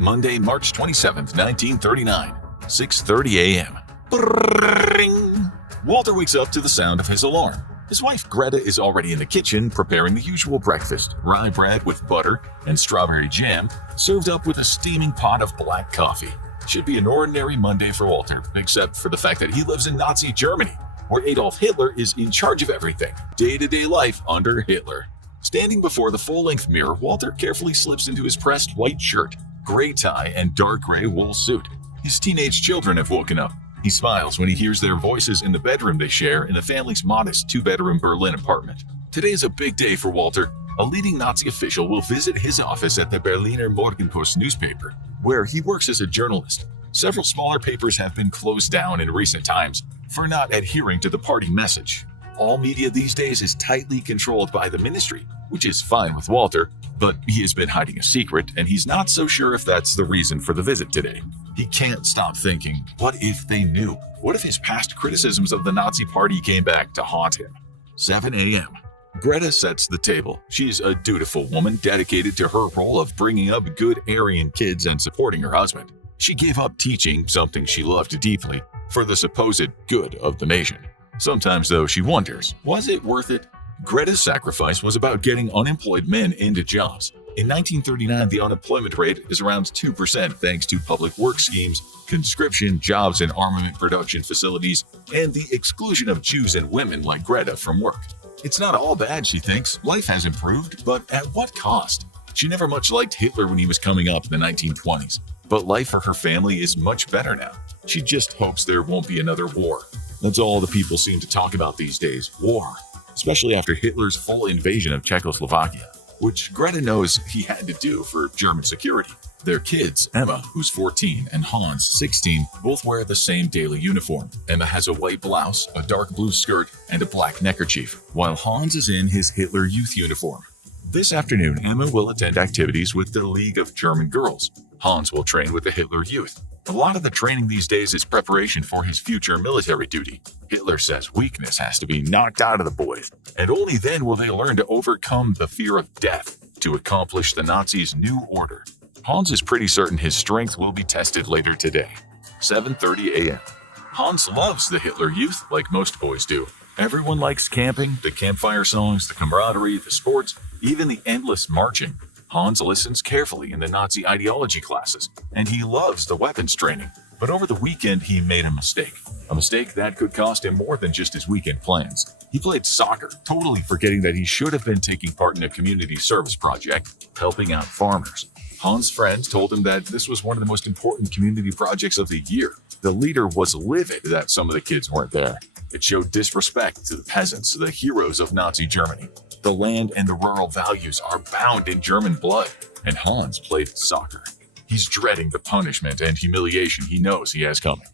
Monday, March 27th, 1939, 6:30 a.m. Brrrring. Walter wakes up to the sound of his alarm. His wife Greta is already in the kitchen preparing the usual breakfast, rye bread with butter and strawberry jam, served up with a steaming pot of black coffee. Should be an ordinary Monday for Walter, except for the fact that he lives in Nazi Germany, where Adolf Hitler is in charge of everything, day-to-day life under Hitler. Standing before the full-length mirror, Walter carefully slips into his pressed white shirt, gray tie, and dark gray wool suit. His teenage children have woken up. He smiles when he hears their voices in the bedroom they share in the family's modest two-bedroom Berlin apartment. Today is a big day for Walter. A leading Nazi official will visit his office at the Berliner Morgenpost newspaper, where he works as a journalist. Several smaller papers have been closed down in recent times for not adhering to the party message. All media these days is tightly controlled by the ministry, which is fine with Walter, but he has been hiding a secret, and he's not so sure if that's the reason for the visit today. He can't stop thinking, what if they knew? What if his past criticisms of the Nazi party came back to haunt him? 7 a.m. Greta sets the table. She's a dutiful woman dedicated to her role of bringing up good Aryan kids and supporting her husband. She gave up teaching, something she loved deeply, for the supposed good of the nation. Sometimes, though, she wonders, was it worth it? Greta's sacrifice was about getting unemployed men into jobs. In 1939, the unemployment rate is around 2% thanks to public work schemes, conscription, jobs in armament production facilities, and the exclusion of Jews and women like Greta from work. It's not all bad, she thinks. Life has improved, but at what cost? She never much liked Hitler when he was coming up in the 1920s, but life for her family is much better now. She just hopes there won't be another war. That's all the people seem to talk about these days, war, especially after Hitler's full invasion of Czechoslovakia, which Greta knows he had to do for German security. Their kids, Emma, who's 14, and Hans, 16, both wear the same daily uniform. Emma has a white blouse, a dark blue skirt, and a black neckerchief, while Hans is in his Hitler Youth uniform. This afternoon, Emma will attend activities with the League of German Girls. Hans will train with the Hitler Youth. A lot of the training these days is preparation for his future military duty. Hitler says weakness has to be knocked out of the boys, and only then will they learn to overcome the fear of death to accomplish the Nazis' new order. Hans is pretty certain his strength will be tested later today. 7:30 a.m. Hans loves the Hitler Youth like most boys do. Everyone likes camping, the campfire songs, the camaraderie, the sports, even the endless marching. Hans listens carefully in the Nazi ideology classes, and he loves the weapons training. But over the weekend, he made a mistake that could cost him more than just his weekend plans. He played soccer, totally forgetting that he should have been taking part in a community service project, helping out farmers. Hans' friends told him that this was one of the most important community projects of the year. The leader was livid that some of the kids weren't there. It showed disrespect to the peasants, the heroes of Nazi Germany. The land and the rural values are bound in German blood, and Hans played soccer. He's dreading the punishment and humiliation he knows he has coming.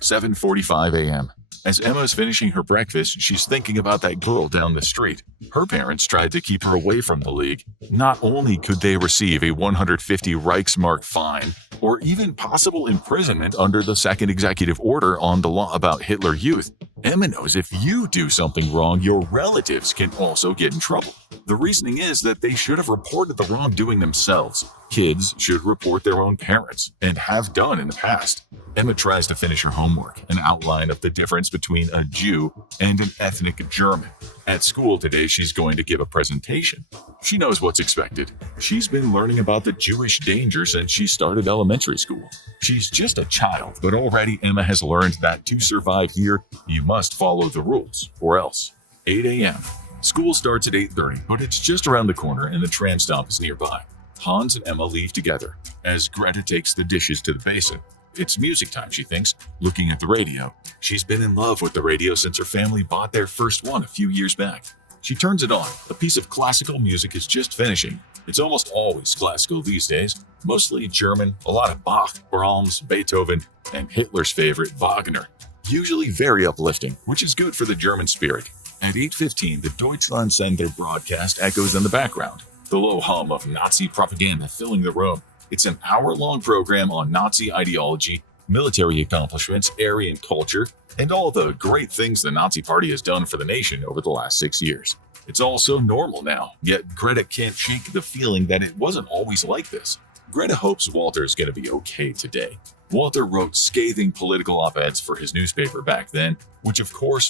7:45 a.m. As Emma is finishing her breakfast, she's thinking about that girl down the street. Her parents tried to keep her away from the League. Not only could they receive a 150 Reichsmark fine, or even possible imprisonment under the Second Executive Order on the law about Hitler Youth, Emma knows if you do something wrong, your relatives can also get in trouble. The reasoning is that they should have reported the wrongdoing themselves. Kids should report their own parents, and have done in the past. Emma tries to finish her homework, an outline of the difference between a Jew and an ethnic German. At school today, she's going to give a presentation. She knows what's expected. She's been learning about the Jewish danger since she started elementary school. She's just a child, but already Emma has learned that to survive here, you must follow the rules, or else. 8 a.m. School starts at 8:30, but it's just around the corner and the tram stop is nearby. Hans and Emma leave together as Greta takes the dishes to the basin. It's music time, she thinks, looking at the radio. She's been in love with the radio since her family bought their first one a few years back. She turns it on. A piece of classical music is just finishing. It's almost always classical these days, mostly German, a lot of Bach, Brahms, Beethoven, and Hitler's favorite, Wagner. Usually very uplifting, which is good for the German spirit. At 8:15, the Deutschlandsender broadcast echoes in the background, the low hum of Nazi propaganda filling the room. It's an hour-long program on Nazi ideology, military accomplishments, Aryan culture, and all the great things the Nazi Party has done for the nation over the last 6 years. It's all so normal now, yet Greta can't shake the feeling that it wasn't always like this. Greta hopes Walter's gonna be okay today. Walter wrote scathing political op-eds for his newspaper back then, which of course